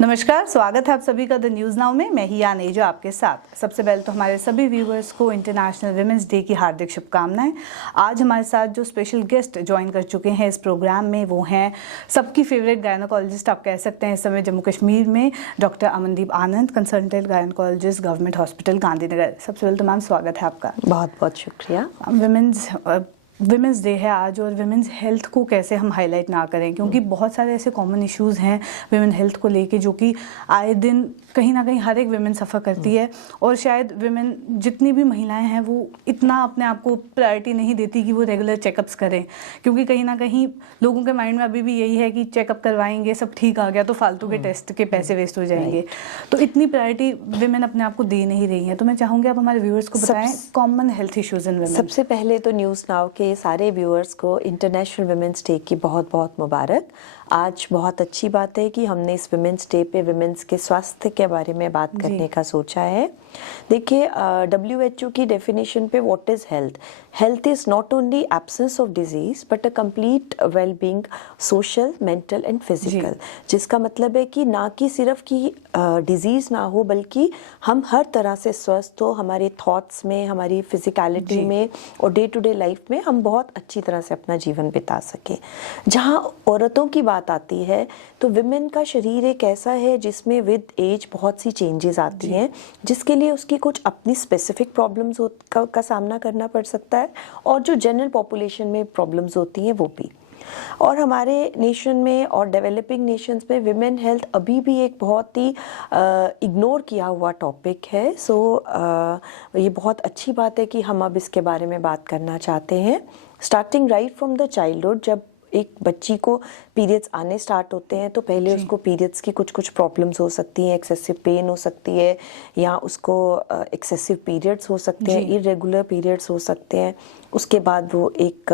नमस्कार, स्वागत है आप सभी का द न्यूज़ नाउ में। मैं ही आनेजा आपके साथ। सबसे पहले तो हमारे सभी व्यूवर्स को इंटरनेशनल विमेंस डे की हार्दिक शुभकामनाएं। आज हमारे साथ जो स्पेशल गेस्ट ज्वाइन कर चुके हैं इस प्रोग्राम में, वो हैं सबकी फेवरेट गायनोकोलॉजिस्ट आप कह सकते हैं इस समय जम्मू कश्मीर में, doctor Amandeep Anand, consultant gynaecologist, government hospital Gandhinagar. सबसे पहले तो मैम स्वागत है आपका। बहुत बहुत शुक्रिया। विमेंस डे है आज, और विमेंस हेल्थ को कैसे हम हाईलाइट ना करें, क्योंकि बहुत सारे ऐसे कॉमन इश्यूज़ हैं विमेन हेल्थ को लेके जो कि आए दिन कहीं ना कहीं हर एक विमेन सफ़र करती है। और शायद विमेन जितनी भी महिलाएं हैं वो इतना अपने आप को प्रायोरिटी नहीं देती कि वो रेगुलर चेकअप्स करें, क्योंकि कहीं ना कहीं लोगों के माइंड में अभी भी यही है कि चेकअप करवाएंगे सब ठीक आ गया तो फालतू के टेस्ट के पैसे वेस्ट हो जाएंगे। तो इतनी प्रायोरिटी विमेन अपने आप को दे नहीं रही हैं। तो मैं चाहूँगी आप हमारे व्यूअर्स को बताएं कॉमन हेल्थ इश्यूज़ इन विमेन। सबसे पहले तो न्यूज़ नाउ के सारे व्यूअर्स को इंटरनेशनल विमेंस डे की बहुत बहुत मुबारक। आज बहुत अच्छी बात है कि हमने इस विमेंस डे पे विमेंस के स्वास्थ्य के बारे में बात करने का सोचा है। देखिए, WHO की डेफिनेशन पे what is health? Health is not only absence of disease but a complete wellbeing, social, mental and physical. जिसका मतलब है कि ना कि सिर्फ कि डिजीज ना हो, बल्कि हम हर तरह से स्वस्थ हो, हमारे थॉट्स में, हमारी फिजिकलिटी में और डे टू डे लाइफ में हम बहुत अच्छी तरह से अपना जीवन बिता सकें। जहाँ औरतों की बात आती है तो विमेन का शरीर एक ऐसा है जिसमें विद एज बहुत सी चेंजेस आती हैं, जिसके लिए उसकी कुछ अपनी स्पेसिफिक प्रॉब्लम्स का सामना करना पड़ सकता है, और जो जनरल पॉपुलेशन में प्रॉब्लम्स होती हैं वो भी। और हमारे नेशन में और डेवलपिंग नेशंस में विमेन हेल्थ अभी भी एक बहुत ही इग्नोर किया हुआ टॉपिक है। ये बहुत अच्छी बात है कि हम अब इसके बारे में बात करना चाहते हैं। Starting right from the childhood, जब एक बच्ची को पीरियड्स आने स्टार्ट होते हैं तो पहले उसको पीरियड्स की कुछ प्रॉब्लम्स हो सकती हैं, एक्सेसिव पेन हो सकती है, या उसको एक्सेसिव पीरियड्स हो सकते हैं, इरेगुलर पीरियड्स हो सकते हैं। उसके बाद वो एक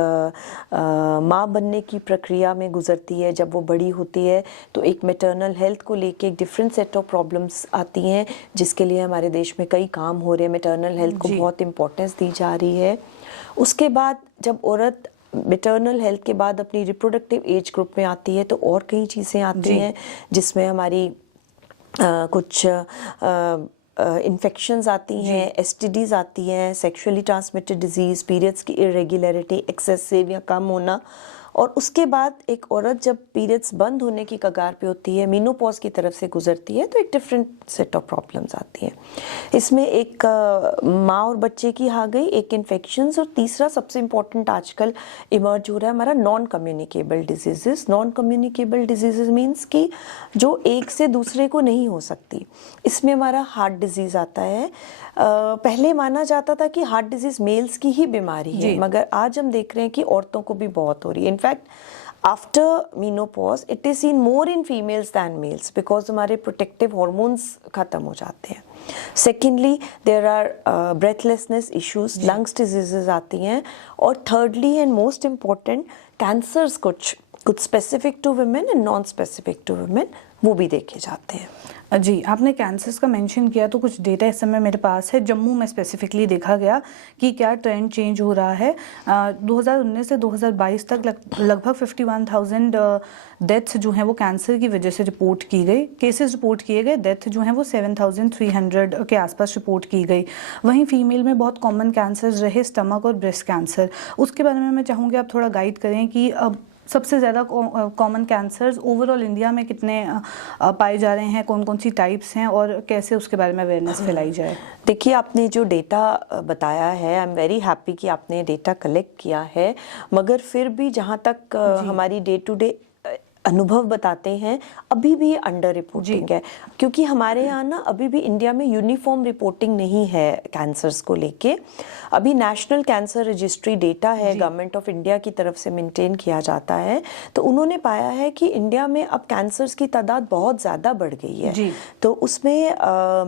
माँ बनने की प्रक्रिया में गुजरती है। जब वो बड़ी होती है तो एक मैटरनल हेल्थ को लेके एक डिफरेंट सेट ऑफ प्रॉब्लम्स आती हैं, जिसके लिए हमारे देश में कई काम हो रहे हैं। मैटरनल हेल्थ को बहुत इंपॉर्टेंस दी जा रही है। उसके बाद जब औरत मैटरनल हेल्थ के बाद अपनी रिप्रोडक्टिव एज ग्रुप में आती है तो और कई चीज़ें आती हैं, जिसमें हमारी कुछ इन्फेक्शंस आती हैं, एसटीडीज आती हैं, सेक्सुअली ट्रांसमिटेड डिजीज, पीरियड्स की इरेगुलरिटी, एक्सेसिव या कम होना। और उसके बाद एक औरत जब पीरियड्स बंद होने की कगार पे होती है, मीनोपॉज की तरफ से गुजरती है, तो एक डिफरेंट सेट ऑफ प्रॉब्लम्स आती हैं। इसमें एक माँ और बच्चे की आ गई, एक इन्फेक्शंस, और तीसरा सबसे इम्पॉर्टेंट आजकल इमर्ज हो रहा है हमारा non communicable diseases. Non communicable diseases means कि जो एक से दूसरे को नहीं हो सकती। इसमें हमारा हार्ट डिजीज आता है। पहले माना जाता था कि हार्ट डिजीज मेल्स की ही बीमारी है, मगर आज हम देख रहे हैं कि औरतों को भी बहुत हो रही है। In fact after menopause it is seen more in females than males, because हमारे प्रोटेक्टिव हॉर्मोन्स खत्म हो जाते हैं। Secondly there are breathlessness issues, lungs diseases आती हैं। और thirdly and most important, cancers कुछ specific to women and non specific to women, वो भी देखे जाते हैं। जी, आपने कैंसर्स का मेंशन किया तो कुछ डेटा इस समय मेरे पास है। जम्मू में स्पेसिफिकली देखा गया कि क्या ट्रेंड चेंज हो रहा है। 2019 से 2022 तक लगभग 51,000 डेथ्स जो हैं वो कैंसर की वजह से रिपोर्ट की गई, केसेस रिपोर्ट किए गए। डेथ जो हैं वो 7,300 के आसपास रिपोर्ट की गई। वहीं फीमेल में बहुत कॉमन कैंसर्स रहे, स्टमक और ब्रेस्ट कैंसर। उसके बारे में मैं चाहूँगी आप थोड़ा गाइड करें कि अब सबसे ज़्यादा कॉमन कैंसर्स ओवरऑल इंडिया में कितने पाए जा रहे हैं, कौन कौन सी टाइप्स हैं, और कैसे उसके बारे में अवेयरनेस फैलाई जाए। देखिए, आपने जो डेटा बताया है, आई एम वेरी हैप्पी कि आपने डेटा कलेक्ट किया है, मगर फिर भी जहाँ तक हमारी डे टू डे अनुभव बताते हैं अभी भी अंडर रिपोर्टिंग है, क्योंकि हमारे यहाँ ना अभी भी इंडिया में यूनिफॉर्म रिपोर्टिंग नहीं है कैंसर्स को लेके। अभी नेशनल कैंसर रजिस्ट्री डेटा है, गवर्नमेंट ऑफ इंडिया की तरफ से मेंटेन किया जाता है, तो उन्होंने पाया है कि इंडिया में अब कैंसर्स की तादाद बहुत ज़्यादा बढ़ गई है। तो उसमें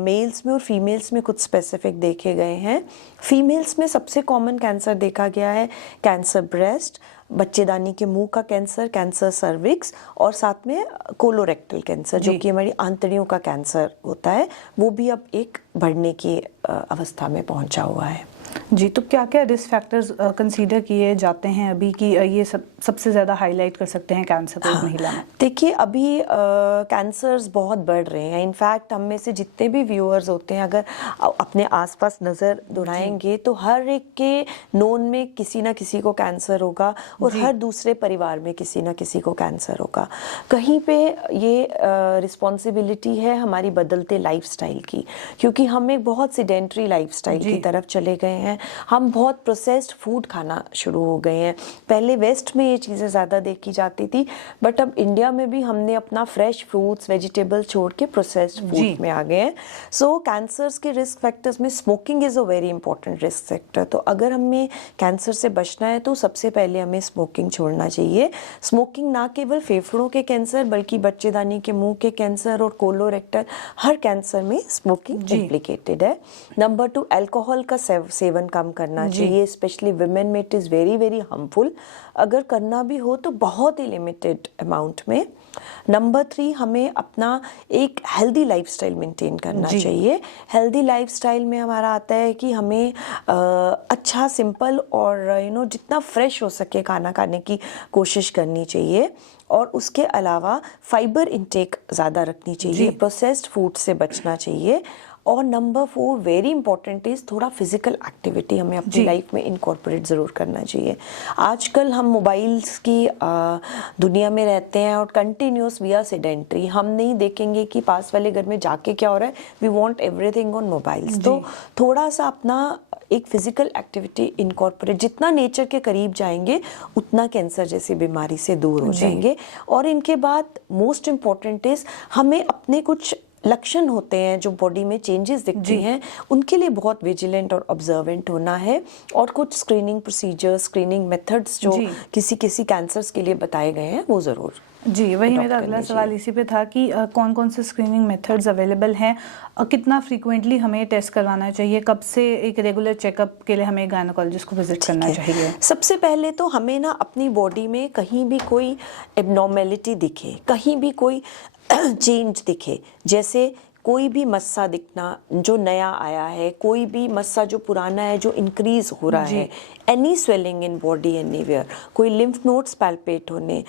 मेल्स में और फीमेल्स में कुछ स्पेसिफिक देखे गए हैं। फीमेल्स में सबसे कॉमन कैंसर देखा गया है कैंसर ब्रेस्ट, बच्चेदानी के मुंह का कैंसर, कैंसर सर्विक्स, और साथ में कोलोरेक्टल कैंसर जो कि हमारी आंतड़ियों का कैंसर होता है, वो भी अब एक बढ़ने की अवस्था में पहुंचा हुआ है। जी, तो क्या क्या रिस्क फैक्टर्स कंसीडर किए जाते हैं अभी कि ये सबसे ज़्यादा हाईलाइट कर सकते हैं कैंसर को महिला में? देखिए, अभी कैंसर्स बहुत बढ़ रहे हैं। इनफैक्ट हम में से जितने भी व्यूअर्स होते हैं, अगर अपने आसपास नज़र दौड़ाएंगे तो हर एक के नोन में किसी ना किसी को कैंसर होगा और हर दूसरे परिवार में किसी ना किसी को कैंसर होगा। कहीं पे ये रिस्पॉन्सिबिलिटी है हमारी बदलते लाइफस्टाइल की, क्योंकि हम एक बहुत सीडेंटरी लाइफस्टाइल की तरफ चले गए हैं। हम बहुत प्रोसेस्ड फूड खाना शुरू हो गए हैं। पहले वेस्ट में ये चीज़ें ज़्यादा देखी जाती थी, बट अब इंडिया में भी हमने अपना फ्रेश फ्रूट्स वेजिटेबल छोड़ के प्रोसेस्ड फूड में आ गए हैं। सो कैंसर्स के रिस्क फैक्टर्स में smoking is a very important risk factor. तो अगर हमें कैंसर से बचना है तो सबसे पहले हमें स्मोकिंग छोड़ना चाहिए। स्मोकिंग ना केवल फेफड़ों के कैंसर बल्कि बच्चेदानी के मुंह के कैंसर और कोलोरेक्टल हर कैंसर में स्मोकिंग इम्प्लिकेटेड है। नंबर 2, अल्कोहल का सेवन कम करना चाहिए, स्पेशली विमेन में it is very very harmful. अगर करना भी हो तो बहुत ही लिमिटेड अमाउंट में। नंबर 3, हमें अपना एक हेल्दी लाइफस्टाइल मेंटेन करना चाहिए। हेल्दी लाइफस्टाइल में हमारा आता है कि हमें अच्छा, सिंपल और जितना फ्रेश हो सके खाना खाने की कोशिश करनी चाहिए, और उसके अलावा फाइबर इंटेक ज़्यादा रखनी चाहिए, प्रोसेस्ड फूड से बचना चाहिए। और नंबर 4 वेरी इंपॉर्टेंट इज़ थोड़ा फिजिकल एक्टिविटी हमें अपनी लाइफ में इनकॉर्पोरेट ज़रूर करना चाहिए। आजकल हम मोबाइल्स की दुनिया में रहते हैं और कंटिन्यूस वी आर सेडेंटरी। हम नहीं देखेंगे कि पास वाले घर में जाके क्या हो रहा है, we want everything on mobiles. तो थोड़ा सा अपना एक फिजिकल एक्टिविटी इनकॉर्पोरेट, जितना नेचर के करीब जाएंगे उतना कैंसर जैसी बीमारी से दूर हो जाएंगे। और इनके बाद मोस्ट इम्पॉर्टेंट इज़ हमें अपने कुछ लक्षण होते हैं जो बॉडी में चेंजेस दिखती हैं, उनके लिए बहुत विजिलेंट और ऑब्जर्वेंट होना है। और कुछ स्क्रीनिंग प्रोसीजर्स, स्क्रीनिंग मेथड्स जो किसी किसी कैंसर्स के लिए बताए गए हैं वो ज़रूर। जी, वही मेरा अगला सवाल इसी पे था कि कौन कौन से स्क्रीनिंग मेथड्स अवेलेबल हैं और कितना फ्रीक्वेंटली हमें टेस्ट करवाना चाहिए, कब से एक रेगुलर चेकअप के लिए हमें गायनेकोलॉजिस्ट को विजिट करना चाहिए? सबसे पहले तो हमें ना अपनी बॉडी में कहीं भी कोई एबनॉर्मेलिटी दिखे, कहीं भी कोई चेंज दिखे, जैसे कोई भी मस्सा दिखना जो नया आया है, कोई भी मस्सा जो पुराना है जो इंक्रीज हो रहा है, any swelling in body anywhere, कोई लिम्फ नोड्स पैल्पेट होने,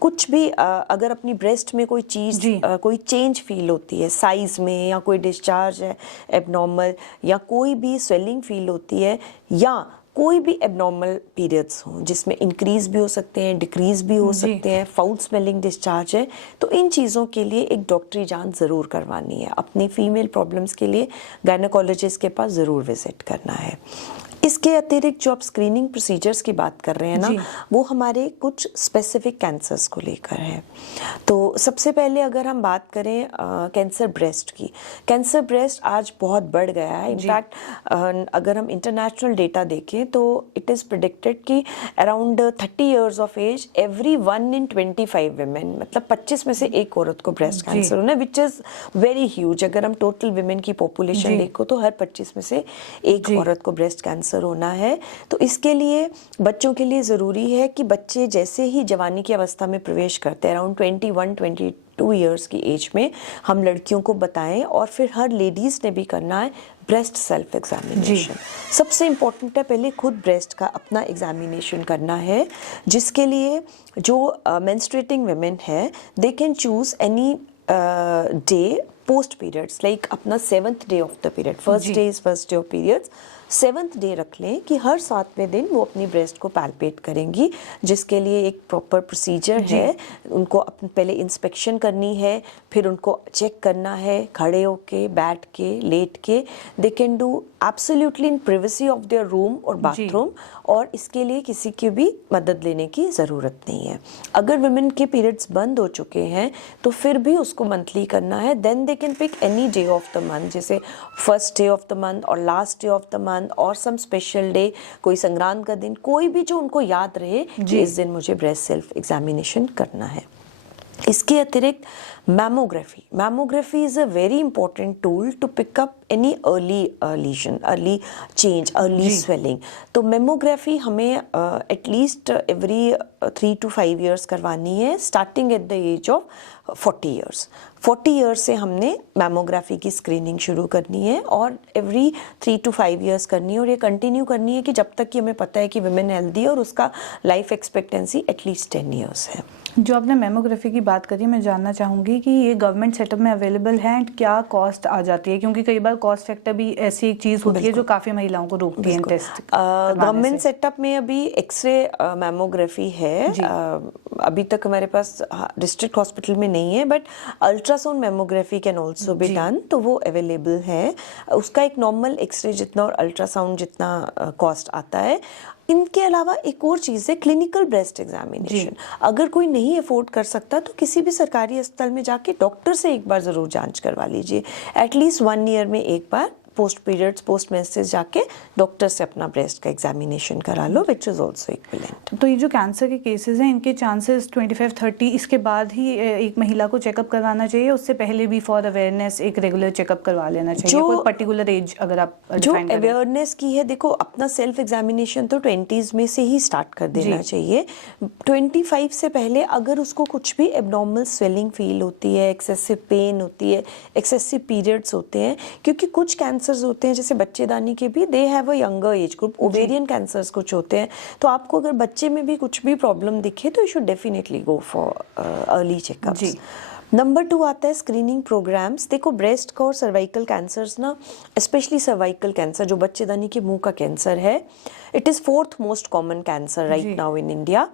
कुछ भी अगर अपनी ब्रेस्ट में कोई चीज़ कोई चेंज फील होती है साइज में, या कोई डिस्चार्ज है एबनॉर्मल, या कोई भी स्वेलिंग फील होती है, या कोई भी एबनॉर्मल पीरियड्स हों जिसमें इंक्रीज भी हो सकते हैं, डिक्रीज भी हो सकते हैं, फाउल स्मेलिंग डिस्चार्ज है, तो इन चीज़ों के लिए एक डॉक्टरी जांच ज़रूर करवानी है। अपनी फीमेल प्रॉब्लम्स के लिए गायनेकोलॉजिस्ट के पास ज़रूर विजिट करना है। इसके अतिरिक्त जो आप स्क्रीनिंग प्रोसीजर्स की बात कर रहे हैं ना, वो हमारे कुछ स्पेसिफिक कैंसर्स को लेकर है। तो सबसे पहले अगर हम बात करें कैंसर ब्रेस्ट की, कैंसर ब्रेस्ट आज बहुत बढ़ गया है। इनफैक्ट अगर हम इंटरनेशनल डेटा देखें तो इट इज़ प्रिडिक्टेड कि around 30 years of age every 1 in 25 women, मतलब 25 में से एक औरत को ब्रेस्ट कैंसर होना, विच इज़ वेरी ह्यूज। अगर हम टोटल विमेन की पॉपुलेशन देखो तो हर 25 में से एक औरत को ब्रेस्ट कैंसर होना है। तो इसके लिए बच्चों के लिए ज़रूरी है कि बच्चे जैसे ही जवानी की अवस्था में प्रवेश करते हैं, अराउंड 21-22 ईयर्स की एज में, हम लड़कियों को बताएं। और फिर हर लेडीज़ ने भी करना है ब्रेस्ट सेल्फ एग्जामिनेशन। सबसे इम्पोर्टेंट है पहले खुद ब्रेस्ट का अपना एग्जामिनेशन करना है, जिसके लिए जो मेंस्ट्रुएटिंग वुमेन है they can choose any day post periods, like अपना 7th day of the period, first day is first day of periods, 7th day रख लें कि हर 7वें दिन वो अपनी ब्रेस्ट को पैल्पेट करेंगी, जिसके लिए एक प्रॉपर प्रोसीजर है। उनको पहले इंस्पेक्शन करनी है, फिर उनको चेक करना है खड़े होके, बैठ के, लेट के। They can do absolutely in privacy of their room और बाथरूम, और इसके लिए किसी की भी मदद लेने की ज़रूरत नहीं है। अगर वुमेन के पीरियड्स बंद हो चुके हैं तो फिर भी उसको मंथली करना है। Then they can pick any day of the month, जैसे first day of the month और last day of the month और सम स्पेशल डे, कोई संक्रांत का दिन, कोई भी जो उनको याद रहे कि इस दिन मुझे ब्रेस्ट सेल्फ एग्जामिनेशन करना है। इसके अतिरिक्त mammography is a very important tool to pick up any early lesion, early change, early swelling. तो मैमोग्राफी हमें एटलीस्ट एवरी 3 to 5 years करवानी है, starting at the age of 40 years। 40 years से हमने मैमोग्राफी की स्क्रीनिंग शुरू करनी है और एवरी 3 to 5 years करनी है, और ये कंटिन्यू करनी है कि जब तक कि हमें पता है कि वुमेन हेल्दी है और उसका लाइफ एक्सपेक्टेंसी एटलीस्ट 10 years है। जो आपने मेमोग्राफी की बात करी, मैं जानना चाहूँगी कि ये गवर्नमेंट सेटअप में अवेलेबल है एंड क्या कॉस्ट आ जाती है, क्योंकि कई बार कॉस्ट फैक्टर भी ऐसी एक चीज़ होती है जो काफ़ी महिलाओं को रोकती है टेस्ट। गवर्नमेंट सेटअप में अभी एक्सरे मेमोग्राफी है, अभी तक हमारे पास डिस्ट्रिक्ट हॉस्पिटल में नहीं है, but ultrasound mammography can also be done, तो वो अवेलेबल है। उसका एक नॉर्मल एक्सरे जितना और अल्ट्रासाउंड जितना कॉस्ट आता है। इनके अलावा एक और चीज़ है क्लिनिकल ब्रेस्ट एग्जामिनेशन। अगर कोई नहीं अफोर्ड कर सकता तो किसी भी सरकारी अस्पताल में जाके डॉक्टर से एक बार ज़रूर जांच करवा लीजिए। एटलीस्ट 1 year में एक बार पोस्ट पीरियड्स, पोस्ट मेंसेस जाके डॉक्टर से अपना ब्रेस्ट का एग्जामिनेशन करा लो, विच इज़ ऑल्सो इक्विवेलेंट। तो ये जो कैंसर के केसेस हैं, इनके चांसेस 25-30 इसके बाद ही एक महिला को चेकअप करवाना चाहिए, उससे पहले भी फॉर अवेयरनेस एक रेगुलर चेकअप करवा लेना चाहिए? कोई पर्टिकुलर एज अगर आप जो अवेयरनेस की है, देखो अपना सेल्फ एग्जामिनेशन तो 20s में से ही स्टार्ट कर देना चाहिए। 25 से पहले अगर उसको कुछ भी एबनॉर्मल स्वेलिंग फील होती है, एक्सेसिव पेन होती है, एक्सेसिव पीरियड्स होते हैं, क्योंकि कुछ कैंसर्स होते हैं जैसे बच्चेदानी के भी, they have a younger age group. Ovarian cancers कुछ होते हैं, तो आपको अगर बच्चे में भी कुछ भी प्रॉब्लम दिखे तो you should definitely go for early checkups. Number 2 आता है स्क्रीनिंग प्रोग्राम्स। देखो ब्रेस्ट का और सर्वाइकल कैंसर्स ना, स्पेशली सर्वाइकल कैंसर जो बच्चेदानी के मुंह का कैंसर है, it is 4th most common cancer right now in India.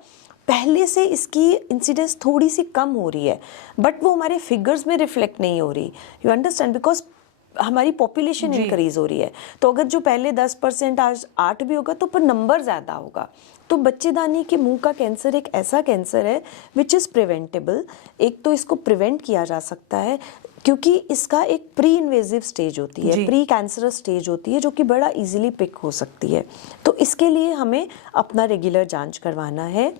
पहले से इसकी इंसिडेंस थोड़ी सी कम हो रही है, बट वो हमारे फिगर्स में रिफ्लेक्ट नहीं हो रही। यू अंडरस्टैंड, बिकॉज हमारी पॉपुलेशन इंक्रीज हो रही है। तो अगर जो पहले 10% आज 8 भी होगा तो पर नंबर ज़्यादा होगा। तो बच्चेदानी के मुंह का कैंसर एक ऐसा कैंसर है विच इज़ प्रिवेंटेबल। एक तो इसको प्रिवेंट किया जा सकता है क्योंकि इसका एक प्री इन्वेजिव स्टेज होती है, प्री कैंसरस स्टेज होती है, जो कि बड़ा इजीली पिक हो सकती है। तो इसके लिए हमें अपना रेगुलर जांच करवाना है।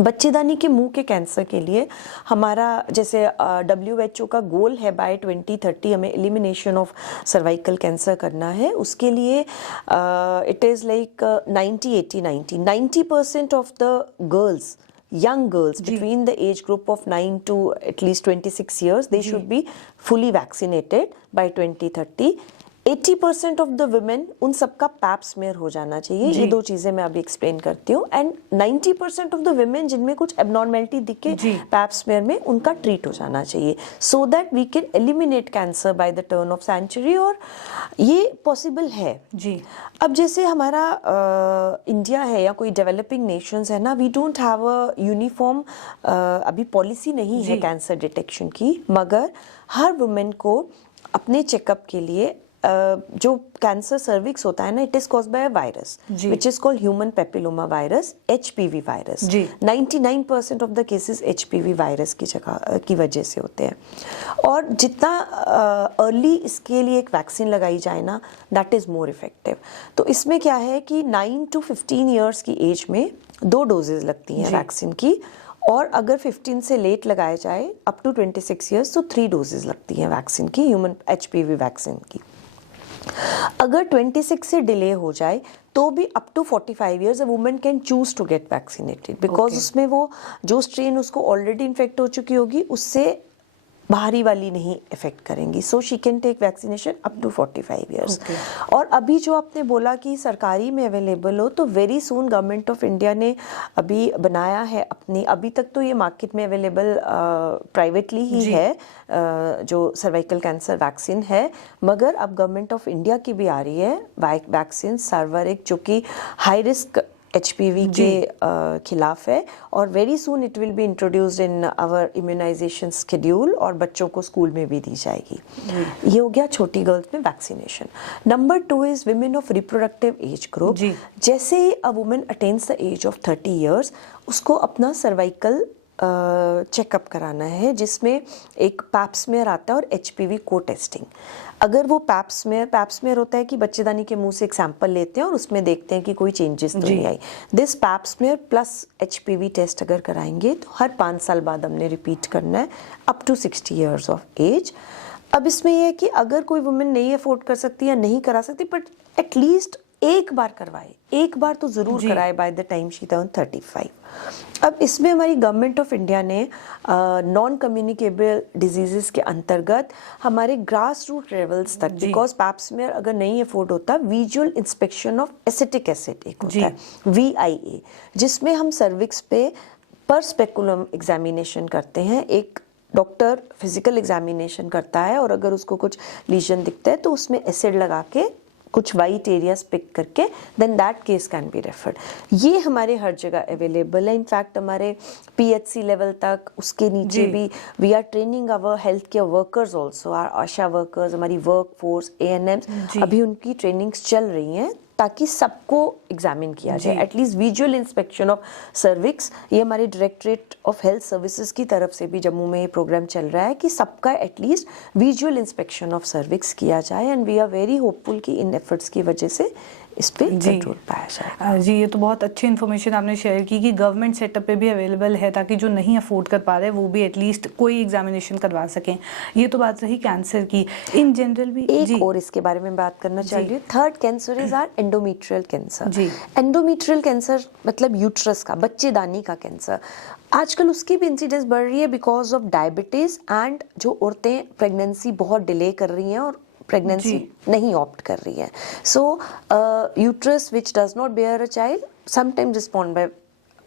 बच्चेदानी के मुंह के कैंसर के लिए हमारा जैसे WHO का गोल है बाय 2030 हमें एलिमिनेशन ऑफ सर्वाइकल कैंसर करना है। उसके लिए it is like 90% of the girls, young girls between the age group of 9 to at least 26 years, they should be fully vaccinated by 2030. 80% of the women, उन सबका pipe smear हो जाना चाहिए। ये 2 चीजें मैं अभी एक्सप्लेन करती हूँ। एंड 90% ऑफ द वुमेन जिनमें कुछ एबनॉर्मेलिटी दिखे पैप स्मेयर में, उनका ट्रीट हो जाना चाहिए, so that we can eliminate cancer by the turn of century. और ये पॉसिबल है जी। अब जैसे हमारा इंडिया है या कोई डेवलपिंग नेशंस है ना, we don't have a uniform अभी पॉलिसी नहीं है कैंसर डिटेक्शन की, मगर हर वुमेन को अपने चेकअप के लिए जो कैंसर सर्विक्स होता है ना, it is caused by a virus which is called human papilloma virus, HPV virus. 99% of the cases HPV virus की वजह से होते हैं। और जितना अर्ली इसके लिए एक वैक्सीन लगाई जाए ना, दैट इज मोर इफेक्टिव। तो इसमें क्या है कि 9 to 15 ईयर्स की एज में 2 डोजेज लगती हैं वैक्सीन की, और अगर 15 से लेट लगाया जाए अप टू 26 ईयर्स तो 3 डोजेज लगती हैं वैक्सीन की, ह्यूमन HPV वैक्सीन की। अगर 26 से डिले हो जाए तो भी up to 45 years a woman can choose to get vaccinated, because उसमें वो जो स्ट्रेन उसको ऑलरेडी इन्फेक्ट हो चुकी होगी उससे बाहरी वाली नहीं इफेक्ट करेंगी। So she can take vaccination up to 45 years. और अभी जो आपने बोला कि सरकारी में अवेलेबल हो, तो very soon government of India ने अभी बनाया है अपनी, अभी तक तो ये मार्केट में अवेलेबल प्राइवेटली ही है जो सर्वाइकल कैंसर वैक्सीन है, मगर अब गवर्नमेंट ऑफ इंडिया की भी आ रही है वैक्सीन सर्वरिक, जो कि हाई रिस्क HPV के खिलाफ है, और very soon it will be introduced in our immunisation schedule, और बच्चों को स्कूल में भी दी जाएगी। ये हो गया छोटी गर्ल्स में vaccination. Number 2 is women of reproductive age group. जैसे ही a woman attains the age of 30 years, उसको अपना सर्वाइकल चेकअप कराना है, जिसमें एक पैप्समेयर आता है और HPV को टेस्टिंग। अगर वो पैप्समेयर होता है कि बच्चेदानी के मुंह से एक सैंपल लेते हैं और उसमें देखते हैं कि कोई चेंजेस तो नहीं आई। This pap smear plus HPV test अगर कराएंगे तो हर 5 साल बाद हमने रिपीट करना है up to 60 years of age. अब इसमें यह है कि अगर कोई वुमेन नहीं अफोर्ड कर सकती या नहीं करा सकती, बट एटलीस्ट एक बार करवाए, एक बार तो जरूर कराए by the time she turn 35। अब इसमें हमारी गवर्नमेंट ऑफ इंडिया ने नॉन कम्युनिकेबल डिजीजेस के अंतर्गत हमारे ग्रास रूट लेवल्स तक, बिकॉज पैप्समेयर अगर नहीं अफोर्ड होता, visual inspection of acetic acid एक होता है VIA, जिसमें हम सर्विक्स पे पर स्पेकुलम एग्जामिनेशन करते हैं। एक डॉक्टर फिजिकल एग्जामिनेशन करता है और अगर उसको कुछ लीजन दिखता है तो उसमें एसिड लगा के कुछ वाइट एरियाज पिक करके then that case can be referred. ये हमारे हर जगह अवेलेबल है। इनफैक्ट हमारे PHC लेवल तक, उसके नीचे भी we are training our health care workers also, are ASHA workers, हमारी वर्क फोर्स ANMs, अभी उनकी ट्रेनिंग्स चल रही हैं ताकि सबको एग्जामिन किया जाए। At least visual inspection of cervix, ये हमारे डायरेक्टरेट ऑफ हेल्थ सर्विसेज की तरफ से भी जम्मू में ये प्रोग्राम चल रहा है कि सबका at least visual inspection of cervix किया जाए, and we are very hopeful कि इन एफर्ट्स की वजह से इस पे कंट्रोल पाया जाए। जी, ये तो बहुत अच्छी इन्फॉर्मेशन आपने शेयर की कि गवर्नमेंट सेटअप पे भी अवेलेबल है, ताकि जो नहीं अफोर्ड कर पा रहे वो भी एटलीस्ट कोई एग्जामिनेशन करवा सकें। ये तो बात रही कैंसर की। इन जनरल भी एक और इसके बारे में बात करना चाह रही हूँ। Third cancer is are endometrial cancer. Endometrial cancer मतलब यूट्रस का, बच्चेदानी का कैंसर। आजकल उसकी भी इंसिडेंस बढ़ रही है बिकॉज ऑफ डायबिटीज, एंड जो औरतें प्रेगनेंसी बहुत डिले कर रही हैं और प्रेगनेंसी नहीं ऑप्ट कर रही है। So uterus which does not bear a child sometimes respond by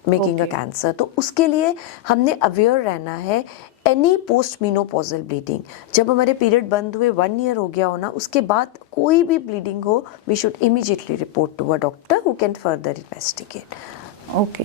making a cancer. तो उसके लिए हमने अवेयर रहना है। एनी पोस्ट मीनोपॉजल ब्लीडिंग, जब हमारे पीरियड बंद हुए 1 ईयर हो गया हो ना, उसके बाद कोई भी ब्लीडिंग हो, we should immediately report to a doctor who can further investigate. Okay,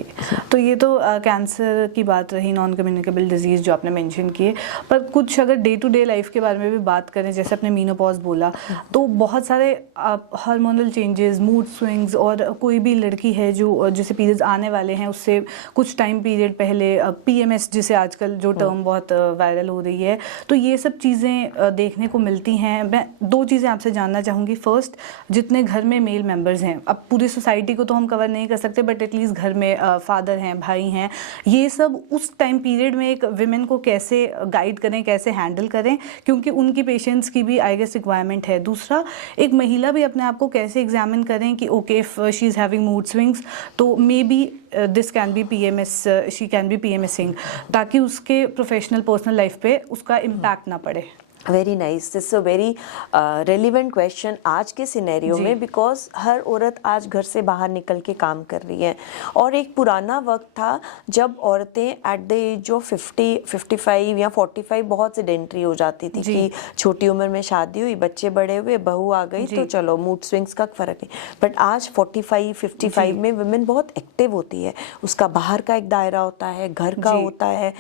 तो ये तो कैंसर की बात रही, नॉन कम्युनिकेबल डिजीज़ जो आपने मेंशन किए। पर कुछ अगर डे टू डे लाइफ के बारे में भी बात करें, जैसे आपने मीनोपॉज बोला, तो बहुत सारे हार्मोनल चेंजेस, मूड स्विंग्स, और कोई भी लड़की है जो जैसे पीरियड्स आने वाले हैं उससे कुछ टाइम पीरियड पहले PMS जिसे आजकल जो टर्म बहुत वायरल हो रही है, तो ये सब चीज़ें देखने को मिलती हैं। मैं 2 चीज़ें आपसे जानना चाहूँगी। फर्स्ट, जितने घर में मेल मेंबर्स हैं, अब पूरी सोसाइटी को तो हम कवर नहीं कर सकते, बट एटलीस्ट घर में फादर हैं, भाई हैं, ये सब उस टाइम पीरियड में एक विमेन को कैसे गाइड करें, कैसे हैंडल करें, क्योंकि उनकी पेशेंट्स की भी आई गेस रिक्वायरमेंट है। दूसरा, एक महिला भी अपने आप को कैसे एग्जामिन करें कि okay if she is having mood swings तो may be this can be PMS, she can be PMSing, ताकि उसके प्रोफेशनल पर्सनल लाइफ पे उसका इम्पैक्ट ना पड़े। Very nice, this a very relevant question आज के सिनेरियो में, बिकॉज हर औरत आज घर से बाहर निकल के काम कर रही है, और एक पुराना वक्त था जब औरतें एट द एज ऑफ 50, 55 या 45 बहुत सेडेंट्री हो जाती थी कि छोटी उम्र में शादी हुई, बच्चे बड़े हुए, बहू आ गई तो चलो मूड स्विंग्स का फर्क नहीं। बट आज 45, 55 में वुमेन बहुत एक्टिव होती है, उसका बाहर का एक दायरा होता है, घर का होता है,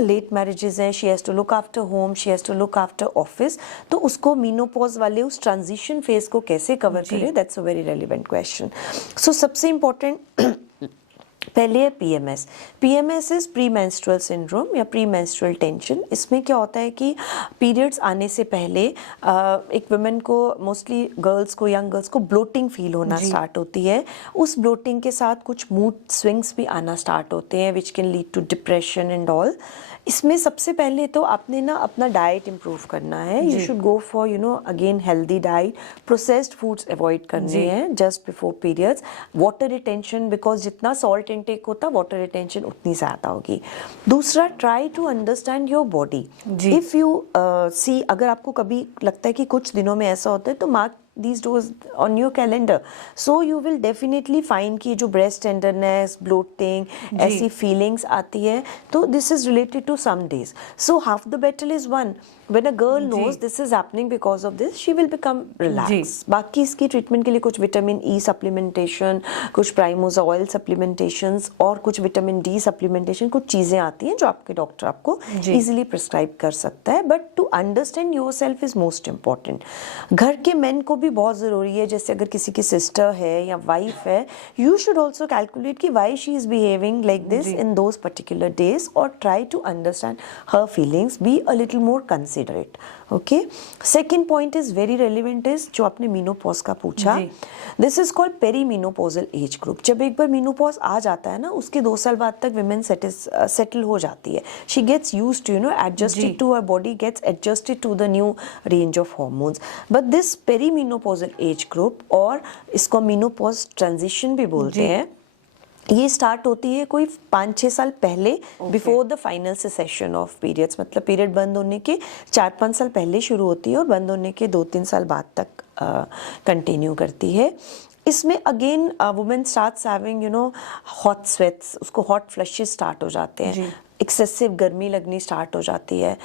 लेट मैरिजेस हैं, she has to look after home, she has to look after office, तो उसको मीनोपॉज वाले उस ट्रांजिशन फेज को कैसे कवर करें, that's a very relevant question. So सबसे इम्पोर्टेंट पहले है PMS। PMS is pre menstrual syndrome या प्री मेंस्ट्रुअल टेंशन। इसमें क्या होता है कि पीरियड्स आने से पहले एक वुमेन को, मोस्टली गर्ल्स को, यंग गर्ल्स को ब्लोटिंग फील होना स्टार्ट होती है। उस ब्लोटिंग के साथ कुछ मूड स्विंग्स भी आना स्टार्ट होते हैं which can lead to depression and all. इसमें सबसे पहले तो आपने ना अपना डाइट इम्प्रूव करना है। You should go for again healthy diet, processed foods avoid करने हैं just before periods, water retention, because जितना सॉल्ट इनटेक होता, वाटर रिटेंशन उतनी ज़्यादा होगी। दूसरा, try to understand your body. If you see, अगर आपको कभी लगता है कि कुछ दिनों में ऐसा होता है, तो mark these days on your calendar, so you will definitely find कि जो breast tenderness, bloating, ऐसी feelings आती है, तो this is related to some days. So half the battle is won. When a girl knows this is happening because of this, she will become relaxed. बाकी इसकी treatment के लिए कुछ vitamin E supplementation, कुछ प्राइमोजा oil सप्लीमेंटेशंस और कुछ vitamin D supplementation, कुछ चीज़ें आती हैं जो आपके डॉक्टर आपको इजीली प्रिस्क्राइब कर सकता है। But to understand your self is most important. घर के मेन को भी बहुत ज़रूरी है, जैसे अगर किसी की सिस्टर है या वाइफ है, यू शुड ऑल्सो कैलकुलेट कि why she is behaving like this in those particular days, और try to understand her feelings, be a little more considerate. Okay, second point is very relevant, is जो आपने menopause का पूछा, this is called perimenopausal age group. जब एक बार menopause आ जाता है ना, उसके 2 साल बाद तक विमेन सेटल हो जाती है। She gets used to, adjusted to, her body gets adjusted to the new range of hormones. But this perimenopausal age group, और इसको मीनोपॉज ट्रांजिशन भी बोलते हैं, ये स्टार्ट होती है कोई 5-6 साल पहले, before the final session of periods. मतलब पीरियड बंद होने के 4-5 साल पहले शुरू होती है और बंद होने के 2-3 साल बाद तक कंटिन्यू करती है। इसमें again women starts having hot sweats, उसको हॉट फ्लशेस स्टार्ट हो जाते हैं, एक्सेसिव गर्मी लगनी स्टार्ट हो जाती है,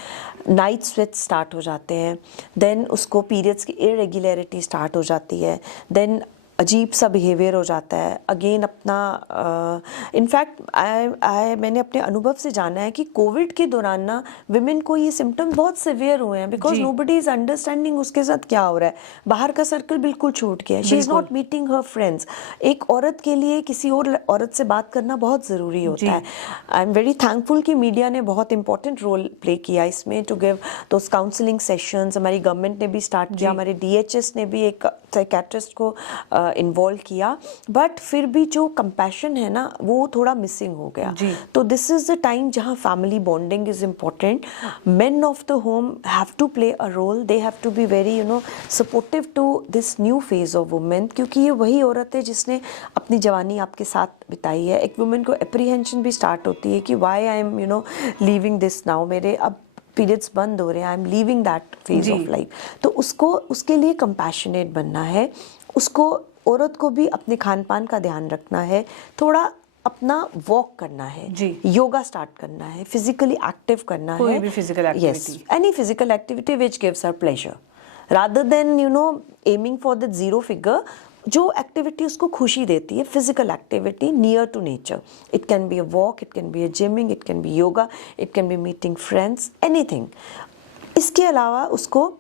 नाइट स्वेट्स स्टार्ट हो जाते हैं, देन उसको पीरियड्स की इरेगुलरिटी स्टार्ट हो जाती है, देन अजीब सा बिहेवियर हो जाता है। अगेन अपना इनफैक्ट मैंने अपने अनुभव से जाना है कि कोविड के दौरान ना विमेन को ये सिम्टम्स बहुत सिवियर हुए हैं, बिकॉज नोबडी इज अंडरस्टैंडिंग उसके साथ क्या हो रहा है। बाहर का सर्कल बिल्कुल छूट गया है, she is not meeting her friends. एक औरत के लिए किसी और औरत से बात करना बहुत ज़रूरी होता है। आई एम वेरी थैंकफुल कि मीडिया ने बहुत इंपॉर्टेंट रोल प्ले किया इसमें, to give those counselling sessions. हमारी गवर्नमेंट ने भी स्टार्ट किया, हमारे DHS ने भी एक साइकेट्रिस्ट को इन्वॉल्व किया, बट फिर भी जो कंपैशन है ना, वो थोड़ा मिसिंग हो गया। तो दिस इज द टाइम जहाँ family bonding is important. Men of the home have to play a role, they have to be very supportive to this new phase of women, क्योंकि ये वही औरत है जिसने अपनी जवानी आपके साथ बिताई है। एक वुमेन को एप्रीहेंशन भी स्टार्ट होती है कि why I am leaving this now, मेरे अब पीरियड्स बंद हो रहे हैं, I am leaving that phase of life. तो उसको उसके लिए कंपैशनेट बनना है, उसको औरत को भी अपने खान पान का ध्यान रखना है, थोड़ा अपना वॉक करना है, योगा स्टार्ट करना है, फिजिकली एक्टिव करना है, कोई भी physical activity, any physical activity which gives her pleasure, rather than aiming for that 0 figure. जो एक्टिविटी उसको खुशी देती है, physical activity near to nature, it can be a walk, it can be a gymming, it can be yoga, it can be meeting friends, anything. इसके अलावा उसको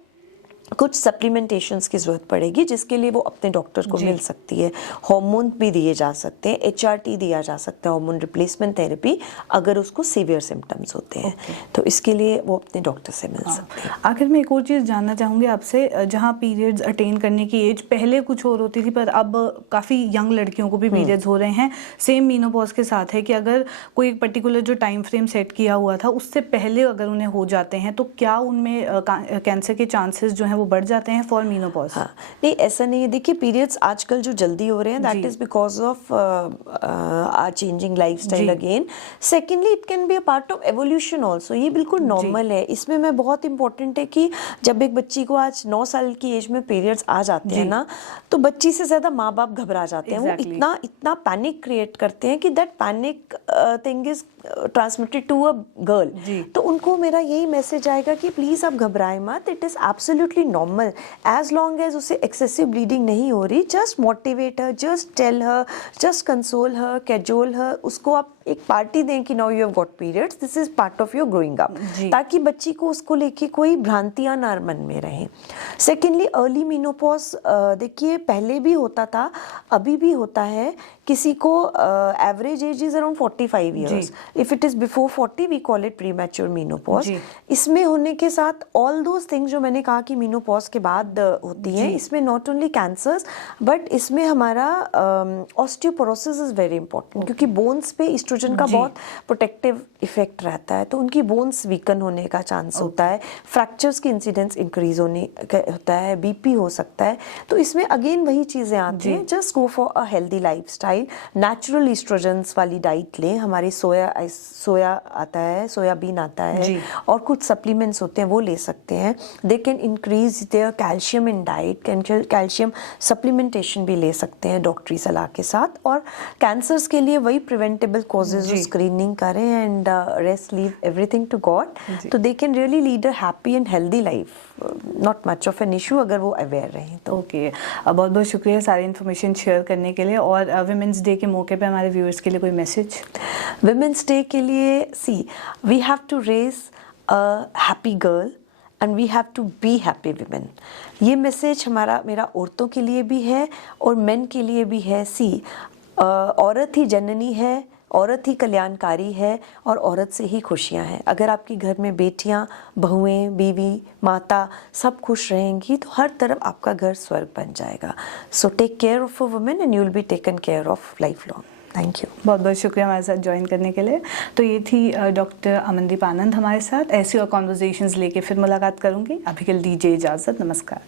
कुछ सप्लीमेंटेशंस की ज़रूरत पड़ेगी, जिसके लिए वो अपने डॉक्टर को मिल सकती है। हार्मोन भी दिए जा सकते हैं, HRT दिया जा सकता है, हार्मोन रिप्लेसमेंट थेरेपी, अगर उसको सीवियर सिम्टम्स होते हैं तो इसके लिए वो अपने डॉक्टर से मिल सकते हैं। आखिर में एक और चीज़ जानना चाहूँगी आपसे, जहाँ पीरियड्स अटेन करने की एज पहले कुछ और होती थी, पर अब काफ़ी यंग लड़कियों को भी पीरियड्स हो रहे हैं, सेम मीनोपॉज के साथ है, कि अगर कोई एक पर्टिकुलर जो टाइम फ्रेम सेट किया हुआ था उससे पहले अगर उन्हें हो जाते हैं, तो क्या उनमें कैंसर के चांसेस जो हैं वो बढ़ जाते हैं फॉर मीनोपॉज? हाँ, नहीं ऐसा नहीं है। देखिए, पीरियड्स आजकल जो जल्दी हो रहे हैं, that is because of our changing lifestyle again. Secondly, it can be a part of evolution also, ये बिल्कुल नॉर्मल है। इसमें मैं बहुत इंपॉर्टेंट है कि जब एक बच्ची को आज 9 साल की एज में पीरियड्स आ जाते हैं ना, तो बच्ची से ज्यादा माँ बाप घबरा जाते हैं। वो इतना पैनिक क्रिएट करते हैं कि that panic thing is transmitted to a girl. तो उनको मेरा यही मैसेज आएगा कि प्लीज आप घबराएं मत, it is absolutely normal, as long as उसे एक्सेसिव ब्लीडिंग नहीं हो रही। Just motivate her, just tell her, just console her, cajole her. उसको आप एक पार्टी दें कि now you have got periods, this is part of your growing up, ताकि बच्ची को उसको लेके कोई भ्रांतियां ना मन में रहें। सेकेंडली, अर्ली मीनोपॉज देखिए पहले भी होता था, अभी भी होता है। किसी को average age is around 45 years, if it is before 40 we call it premature menopause. इसमें होने के साथ ऑल दोज थिंग्स जो मैंने कहा कि मीनोपॉज के बाद होती है, इसमें नॉट ओनली कैंसर्स, बट इसमें हमारा ऑस्टियोपोरोसिस इज वेरी इंपॉर्टेंट, क्योंकि बोन्स पे एस्ट्रोजन का बहुत प्रोटेक्टिव इफेक्ट रहता है, तो उनकी बोन्स वीकन होने का चांस होता है, फ्रैक्चर्स की इंसिडेंस इंक्रीज होने होता है, BP हो सकता है। तो इसमें अगेन वही चीजें आती हैं, just go for a healthy lifestyle, lifestyle, natural estrogens वाली डाइट लें, हमारी सोया आता है, सोयाबीन आता है जी। और कुछ सप्लीमेंट्स होते हैं वो ले सकते हैं। They can increase their calcium in diet, calcium supplementation भी ले सकते हैं डॉक्टरी सलाह के साथ। और कैंसर्स के लिए वही प्रिवेंटेबल कॉजेज, जी। स्क्रीनिंग करें and rest, leave everything to God, तो they can really lead a happy and healthy life, not much of an issue अगर वो अवेयर रहें तो। ओके, बहुत बहुत शुक्रिया सारी इन्फॉर्मेशन शेयर करने के लिए। और वुमेंस डे के मौके पे हमारे व्यूअर्स के लिए कोई मैसेज? वुमेन्स डे के लिए we have to raise a happy girl and we have to be happy women. ये मैसेज मेरा औरतों के लिए भी है और मेन के लिए भी है। औरत ही जननी है, औरत ही कल्याणकारी है और औरत से ही खुशियां हैं। अगर आपके घर में बेटियां, बहुएं, बीवी, माता सब खुश रहेंगी तो हर तरफ आपका घर स्वर्ग बन जाएगा। So take care of a women and you will be taken care of life long. Thank you. बहुत बहुत शुक्रिया हमारे साथ ज्वाइन करने के लिए। तो ये थी डॉक्टर अमनदीप आनंद हमारे साथ। ऐसी और कॉन्वर्जेशंस लेके फिर मुलाकात करूंगी। अभी के लिए दीजिए इजाज़त। नमस्कार।